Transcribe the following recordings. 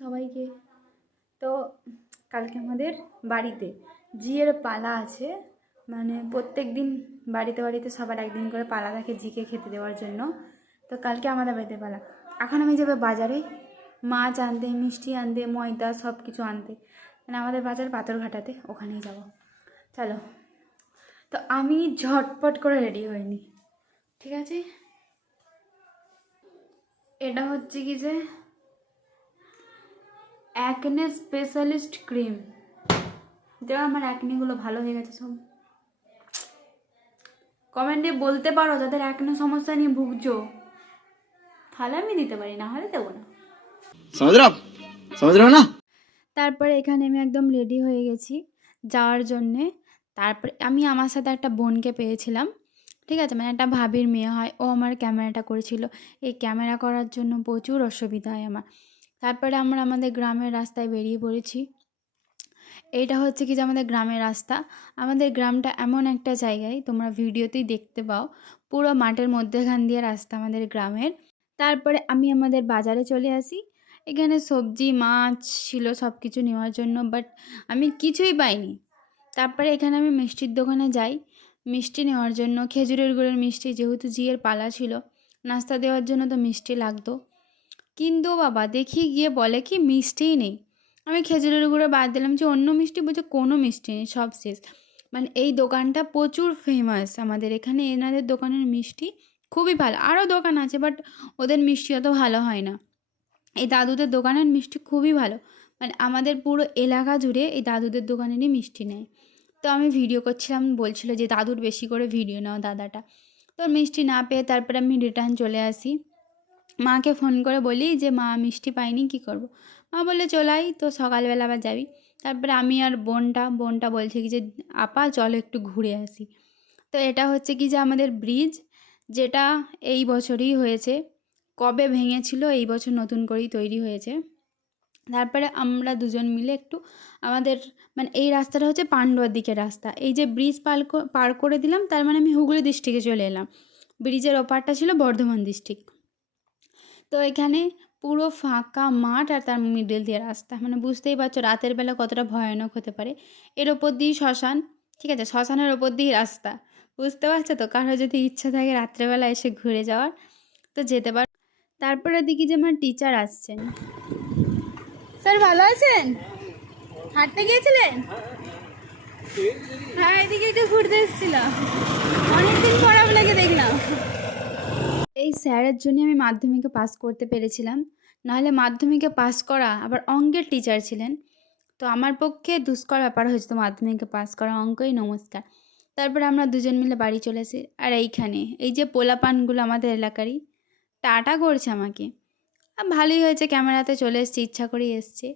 সবাইকে। তো কালকে আমাদের বাড়িতে জিয়ের পালা আছে, মানে প্রত্যেক দিন বাড়িতে বাড়িতে সবার একদিন করে পালা থাকে জিকে খেতে দেওয়ার জন্য। তো কালকে আমাদের বাড়িতে পালা। এখন আমি যাবো বাজারে মাছ আনতে, মিষ্টি আনতে, ময়দা সব কিছু আনতে, মানে আমাদের বাজার পাথরঘাটাতে, ওখানেই যাব। চলো, তো আমি ঝটপট করে রেডি হইনি, ঠিক আছে। এটা হচ্ছে কি যে অ্যাকনে স্পেশালিস্ট ক্রিম, যেটা আমার অ্যাকনেগুলো ভালো হয়ে গেছে সব। কমেন্টে বলতে পারো যাদের অ্যাকনে সমস্যা নিয়ে ভুগছো, তাহলে আমি দিতে পারি, না হলে দেবো না। সমুদ্র না। তারপরে এখানে আমি একদম রেডি হয়ে গেছি যাওয়ার জন্যে। তারপরে আমি আমার সাথে একটা বোনকে পেয়েছিলাম, ঠিক আছে, মানে একটা ভাবির মেয়ে হয়, ও আমার ক্যামেরাটা করেছিল। এই ক্যামেরা করার জন্য প্রচুর অসুবিধা হয় আমার। তারপরে আমরা আমাদের গ্রামের রাস্তায় বেরিয়ে পড়েছি। এইটা হচ্ছে কি যে আমাদের গ্রামের রাস্তা। আমাদের গ্রামটা এমন একটা জায়গায়, তোমরা ভিডিওতেই দেখতে পাও, পুরো মাঠের মধ্যেখান দিয়ে রাস্তা আমাদের গ্রামের। তারপরে আমি আমাদের বাজারে চলে আসি। এখানে সবজি মাছ ছিল সব কিছু নেওয়ার জন্য, বাট আমি কিছুই পাইনি। তারপরে এখানে আমি মিষ্টির দোকানে যাই মিষ্টি নেওয়ার জন্য, খেজুরের গুড়ের মিষ্টি, যেহেতু জিয়ের পালা ছিল, নাস্তা দেওয়ার জন্য তো মিষ্টি লাগতো। কিন্তু বাবা দেখি গিয়ে বলে কি মিষ্টিই নেই। আমি খেজুরের গুঁড়ো বাদ দিলাম, যে অন্য মিষ্টি, বলছে কোনো মিষ্টি নেই, সব শেষ। মানে এই দোকানটা প্রচুর ফেমাস আমাদের এখানে, এনাদের দোকানের মিষ্টি খুবই ভালো। আরও দোকান আছে, বাট ওদের মিষ্টি অত ভালো হয় না। এই দাদুদের দোকানের মিষ্টি খুবই ভালো, মানে আমাদের পুরো এলাকা জুড়ে এই দাদুদের দোকানেরই মিষ্টি নেয়। তো আমি ভিডিও করছিলাম, বলছিল যে দাদুর বেশি করে ভিডিও নাও দাদাটা। তো মিষ্টি না পেয়ে তারপরে আমি রিটার্ন চলে আসি। মাকে ফোন করে বলি যে মা মিষ্টি পাইনি, কী করব। মা বলে চলাই, তো সকালবেলা আবার যাবি। তারপরে আমি আর বোনটা বলছে কি যে আপা চলো একটু ঘুরে আসি। তো এটা হচ্ছে কি যে আমাদের ব্রিজ, যেটা এই বছরই হয়েছে। কবে ভেঙেছিল, এই বছর নতুন করেই তৈরি হয়েছে। তারপরে আমরা দুজন মিলে একটু আমাদের, মানে এই রাস্তাটা হচ্ছে পান্ডুয়ার দিকের রাস্তা। এই যে ব্রিজ পার করে দিলাম, তার মানে আমি হুগলি ডিস্ট্রিক্টে চলে এলাম। ব্রিজের ওপারটা ছিল বর্ধমান ডিস্ট্রিক্ট। তো এখানে পুরো ফাঁকা মাঠ আর তার মিডল দিয়ে রাস্তা, মানে বুঝতেই পারছো রাতের বেলা কতটা ভয়ানক হতে পারে। এর ওপর দিয়েই শ্মশান, ঠিক আছে, শ্মশানের ওপর দিয়েই রাস্তা, বুঝতে পারছো তো। কারো যদি ইচ্ছা থাকে রাত্রেবেলা এসে ঘুরে যাওয়ার, তো যেতে পার। তারপরে দেখি যে আমার টিচার আসছেন। স্যার ভালো আছেন? হাঁটতে গিয়েছিলেন? হ্যাঁ, এদিকে একটু ঘুরতে এসেছিলাম, অনেকদিন পর আপনাকে দেখলাম। এই স্যারের জন্য আমি মাধ্যমিকে পাস করতে পেরেছিলাম, নাহলে মাধ্যমিকে পাস করা, আবার অঙ্কের টিচার ছিলেন, তো আমার পক্ষে দুষ্কর ব্যাপার হয়েছে তো মাধ্যমিকে পাস করা, অঙ্কই নমস্কার। তারপরে আমরা দুজন মিলে বাড়ি চলে আসি। আর এইখানে এই যে পোলাপানগুলো আমাদের এলাকারই টাটা করছে আমাকে। ভালোই হয়েছে, ক্যামেরাতে চলে এসছে, ইচ্ছা করেই এসছে।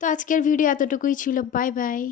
তো আজকের ভিডিও এতটুকুই ছিল, বাই বাই।